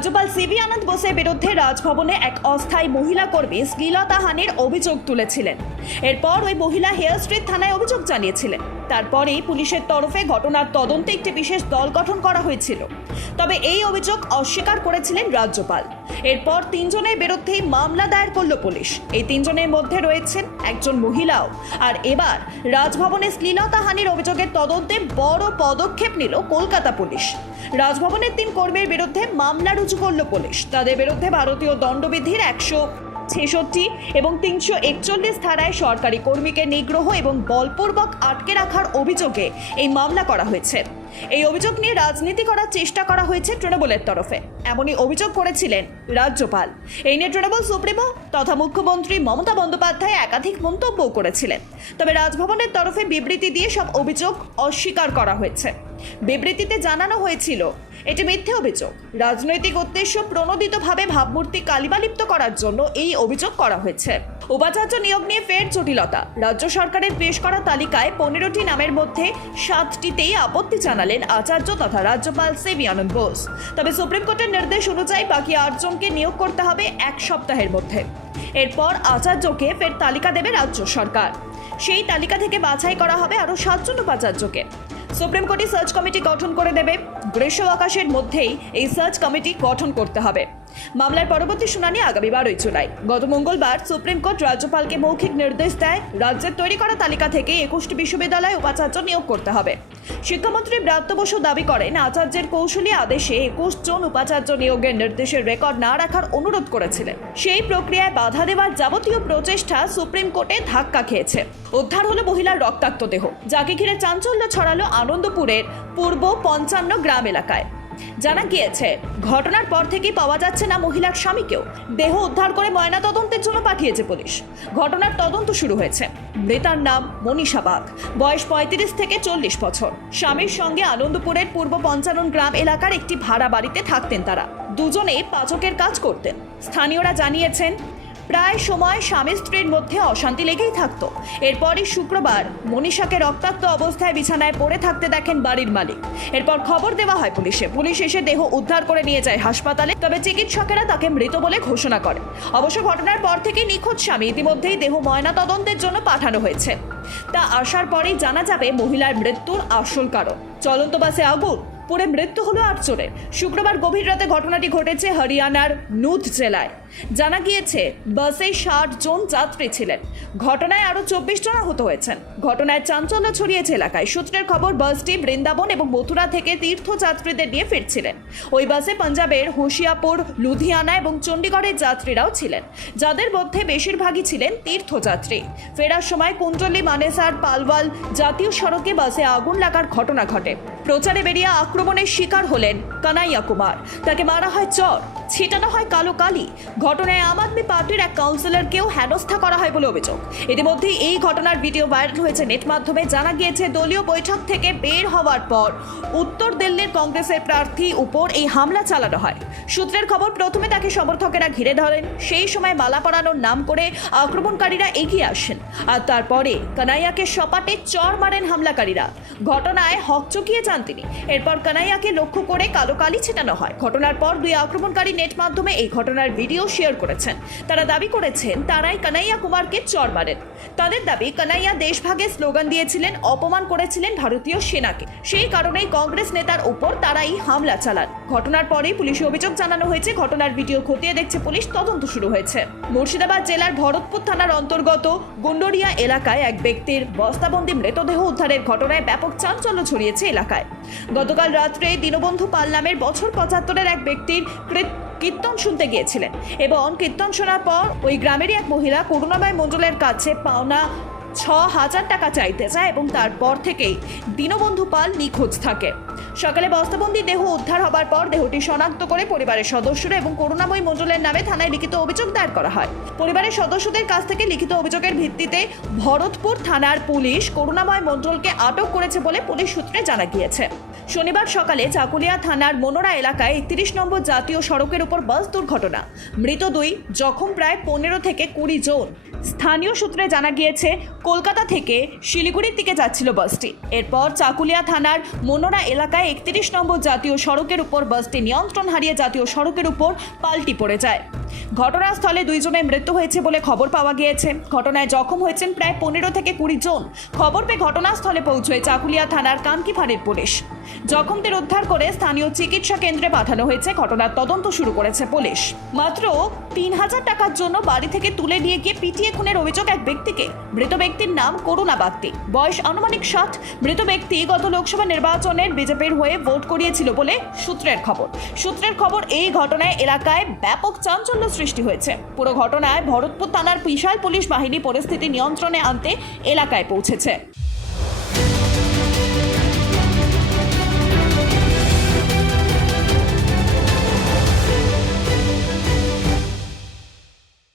রাজ্যপাল সিবি আনন্দ বোসের বিরুদ্ধে রাজভবনে এক অস্থায়ী মহিলা কর্মী শ্লীলতা হানির অভিযোগ তুলেছিলেন। এরপর ওই মহিলা হেয়ার স্ট্রিট থানায় অভিযোগ জানিয়েছিলেন। তারপরেই পুলিশের তরফে ঘটনার তদন্তে একটি বিশেষ দল গঠন করা হয়েছিল। তবে এই অভিযোগ অস্বীকার করেছিলেন রাজ্যপাল। এরপর তিনজনের বিরুদ্ধেই মামলা দায়ের করল পুলিশ। এই তিনজনের মধ্যে রয়েছেন একজন মহিলাও। আর এবার রাজভবনে শ্লীলতা হানির অভিযোগের তদন্তে বড় পদক্ষেপ নিল কলকাতা পুলিশ। রাজভবনের তিন কর্মীর বিরুদ্ধে মামলা রুজু করল পুলিশ। তাদের বিরুদ্ধে ভারতীয় দণ্ডবিধির একশো ছেষট্টি এবং তিনশো একচল্লিশ ধারায় সরকারি কর্মীকে নিগ্রহ এবং বলপূর্বক আটকে রাখার অভিযোগে এই মামলা করা হয়েছে। এই অভিযোগ নিয়ে রাজনীতি করার চেষ্টা করা হয়েছে তৃণমূলের তরফে। এমনই অভিযোগ করেছিলেন রাজ্যপাল। এই নিয়ে তৃণমূল সুপ্রিমো তথা মুখ্যমন্ত্রী মমতা বন্দ্যোপাধ্যায় একাধিক মন্তব্য করেছিলেন। তবে রাজভবনের তরফে বিবৃতি দিয়ে সব অভিযোগ অস্বীকার করা হয়েছে। বিবৃতিতে জানানো হয়েছিল এটি মিথ্যে অভিযোগ। রাজনৈতিক উদ্দেশ্য প্রণোদিতভাবে ভাবমূর্তি কালিমালিপ্ত করার জন্য এই অভিযোগ করা হয়েছে। উপাচার্য নিয়োগ নিয়ে ফের জটিলতা। রাজ্য সরকারের পেশ করা তালিকায় পনেরোটি নামের মধ্যে সাতটিতেই আপত্তি জানালেন আচার্য তথা রাজ্যপাল সিবি আনন্দ বোস। তবে সুপ্রিম কোর্টের নির্দেশ অনুযায়ী বাকি আটজনকে নিয়োগ করতে হবে এক সপ্তাহের মধ্যে। এরপর আচার্যকে ফের তালিকা দেবে রাজ্য সরকার। সেই তালিকা থেকে বাছাই করা হবে আরও সাতজন উপাচার্যকে। সুপ্রিম কোর্টে সার্চ কমিটি গঠন করে দেবে। গ্রীষ্ম আকাশের মধ্যেই এই সার্চ কমিটি গঠন করতে হবে। মামলার পরবর্তী শুনানি আগামী বারোই জুলাই। গত মঙ্গলবার সুপ্রিম কোর্ট রাজ্যপালকে মৌখিক নির্দেশ দেয়, রাজ্যের তৈরি করা তালিকা থেকে একুশটি বিশ্ববিদ্যালয়ে উপাচার্য নিয়োগ করতে হবে। শিক্ষামন্ত্রী ব্রাত্য বসু দাবি করেন, আচার্যের কৌশলী আদেশে একুশ জন উপাচার্য নিয়োগের নির্দেশের রেকর্ড না রাখার অনুরোধ করেছিলেন। সেই প্রক্রিয়ায় বাধা দেওয়ার যাবতীয় প্রচেষ্টা সুপ্রিম কোর্টে ধাক্কা খেয়েছে। উদ্ধার হলো মহিলার রক্তাক্ত দেহ, যাকে ঘিরে চাঞ্চল্য ছড়ালো আনন্দপুরের পূর্ব পঞ্চান্ন গ্রাম এলাকায়। জানা গিয়েছে, ঘটনার পর থেকেই পাওয়া যাচ্ছে না মহিলার স্বামীকেও। দেহ উদ্ধার করে ময়নাতদন্তের জন্য পাঠিয়েছে পুলিশ। ঘটনার তদন্ত শুরু হয়েছে। মৃতার নাম মনীষা বাগ। বয়স পঁয়ত্রিশ থেকে চল্লিশ বছর। স্বামীর সঙ্গে আনন্দপুরের পূর্ব পঞ্চানন গ্রাম এলাকার একটি ভাড়া বাড়িতে থাকতেন তারা। দুজনে পাচকের কাজ করতেন। স্থানীয়রা জানিয়েছেন প্রায় সময় স্বামী স্ত্রীর মধ্যে অশান্তি লেগেই থাকতো। এরপরই শুক্রবার মনীষাকে রক্তাক্ত অবস্থায় বিছানায় পড়ে থাকতে দেখেন বাড়ির মালিক। এরপর খবর দেওয়া হয় পুলিশে। পুলিশ এসে দেহ উদ্ধার করে নিয়ে যায় হাসপাতালে, তবে চিকিৎসকেরা তাকে মৃত বলে ঘোষণা করে অবশ্য ঘটনার পর থেকে নিখোঁজ স্বামী। ইতিমধ্যেই দেহ ময়না তদন্তের জন্য পাঠানো হয়েছে। তা আসার পরেই জানা যাবে মহিলার মৃত্যুর আসল কারণ। চলন্ত বাসে আগুন। পড়ে মৃত্যু হলো আটজনের। শুক্রবার গভীর রাতে ঘটনাটি ঘটেছে হরিয়ানার নুধ জেলায়। জানা গিয়েছে, বাসে ষাট জন যাত্রী ছিলেন। ঘটনায় আরও চব্বিশ জন আহত হয়েছেন। ঘটনায় চাঞ্চল্য ছড়িয়েছে এলাকায়। সূত্রের খবর, বাসটি বৃন্দাবন এবং মথুরা থেকে তীর্থযাত্রীদের নিয়ে ফিরছিলেন। ওই বাসে পাঞ্জাবের হোশিয়াপুর লুধিয়ানা এবং চণ্ডীগড়ের যাত্রীরাও ছিলেন, যাদের মধ্যে বেশিরভাগই ছিলেন তীর্থযাত্রী। ফেরার সময় কুণ্ডলী, মানেসার, পালওয়াল জাতীয় সড়কে বাসে আগুন লাগার ঘটনা ঘটে। প্রচারে বেরিয়ে আক্রমণের শিকার হলেন কানাইয়া কুমার। তাকে মারা হয় চর। ছিটানো হয় কালো কালি। ঘটনায় আম আদমি পার্টির এক কাউন্সিলরকেও হেনস্থা করা হয় বলে অভিযোগ। ইতিমধ্যেই এই ঘটনার ভিডিও ভাইরাল হয়েছে নেট মাধ্যমে। জানা গিয়েছে, দলীয় বৈঠক থেকে বের হওয়ার পর উত্তর দিল্লির কংগ্রেসের প্রার্থী উপর এই হামলা চালানো হয়। সূত্রের খবর, প্রথমে তাকে সমর্থকেরা ঘিরে ধরেন। সেই সময় মালা পরানোর নাম করে আক্রমণকারীরা এগিয়ে আসেন। আর তারপরে কানাইয়াকে সপাটে চর মারেন হামলাকারীরা। ঘটনায় হকচকিয়ে যান তিনি। এরপর কানাইয়াকে লক্ষ্য করে কালো কালি ছেটানো হয়। ঘটনার পর দুই আক্রমণকারী নেট মাধ্যমে এই ঘটনার ভিডিও শেয়ার করেছেন। তারা দাবি করেছেন, তারাই কানাইয়া কুমারকে চর মারেন। তাদের দাবি, কানাইয়া দেশভাগে স্লোগান দিয়েছিলেন, অপমান করেছিলেন ভারতীয় সেনাকে। সেই কারণেই কংগ্রেস নেতার উপর তারাই হামলা চালান। ঘটনার পরেই পুলিশে অভিযোগ জানানো হয়েছে, ঘটনার ভিডিও খতিয়ে দেখছে পুলিশ, তদন্ত শুরু হয়েছে। মুর্শিদাবাদ জেলার ভরতপুর থানার অন্তর্গত গুন্ডরিয়া এলাকায় এক ব্যক্তির বস্তাবন্দি মৃতদেহ উদ্ধারের ঘটনায় ব্যাপক চাঞ্চল্য ছড়িয়েছে এলাকায়। গতকাল রাত্রে দীনবন্ধু পাল নামের বছর পঁচাত্তরের এক ব্যক্তির কৃত- কীর্তন শুনতে গিয়েছিলেন। এবং কীর্তন শোনার পর ওই গ্রামেরই এক মহিলা করুণাময় মণ্ডলের কাছে পাওনা ছ হাজার টাকা চাইতে চায় এবং তারপর থেকেই দীনবন্ধু পাল নিখোঁজ থাকে। সকালে বস্তাবন্দি দেহ উদ্ধার হবার পর দেহটি শনাক্ত করে পরিবারের সদস্যরা এবং করুণাময় মণ্ডলের নামে থানায় লিখিত অভিযোগ দায়ের করা হয়। পরিবারের সদস্যদের কাছ থেকে লিখিত অভিযোগের ভিত্তিতে ভরতপুর থানার পুলিশ করুণাময় মণ্ডলকে আটক করেছে বলে পুলিশ সূত্রে জানা গিয়েছে। শনিবার সকালে চাকুলিয়া থানার মনোরা এলাকায় একত্রিশ নম্বর জাতীয় সড়কের উপর বাস দুর্ঘটনা। মৃত দুই, জখম প্রায় পনেরো থেকে কুড়ি জন। স্থানীয় সূত্রে জানা গিয়েছে কলকাতা থেকে শিলিগুড়ির দিকে যাচ্ছিল বাসটি। এরপর চাকুলিয়া থানার মনোরা এলাকায় একত্রিশ নম্বর জাতীয় সড়কের উপর বাসটি নিয়ন্ত্রণ হারিয়ে জাতীয় সড়কের উপর পাল্টি পড়ে যায়। ঘটনাস্থলে দুইজনের মৃত্যু হয়েছে বলে খবর পাওয়া গিয়েছে। ঘটনায় জখম হয়েছেন প্রায় পনেরো থেকে কুড়ি জন। খবর পেয়ে ঘটনাস্থলে পৌঁছয় চাকুলিয়া থানার কানকি ফাঁড়ির পুলিশ। জখমদের উদ্ধার করে স্থানীয় চিকিৎসা কেন্দ্রে পাঠানো হয়েছে। ঘটনার তদন্ত শুরু করেছে পুলিশ। মাত্র তিন হাজার টাকার জন্য বাড়ি থেকে তুলে নিয়ে গিয়ে পিটিয়ে খুনের অভিযোগ এক ব্যক্তিকে মৃত ব্যক্তির নাম করুণা বাগতি। বয়স আনুমানিক ষাট। মৃত ব্যক্তি গত লোকসভা নির্বাচনের বিজেপির হয়ে ভোট করিয়েছিল বলে সূত্রের খবর। সূত্রের খবর, এই ঘটনায় এলাকায় ব্যাপক চাঞ্চল্য সৃষ্টি হয়েছে। পুরো ঘটনায় ভরতপুর থানার বিশাল পুলিশ বাহিনী পরিস্থিতি নিয়ন্ত্রণে আনতে এলাকায় পৌঁছেছে।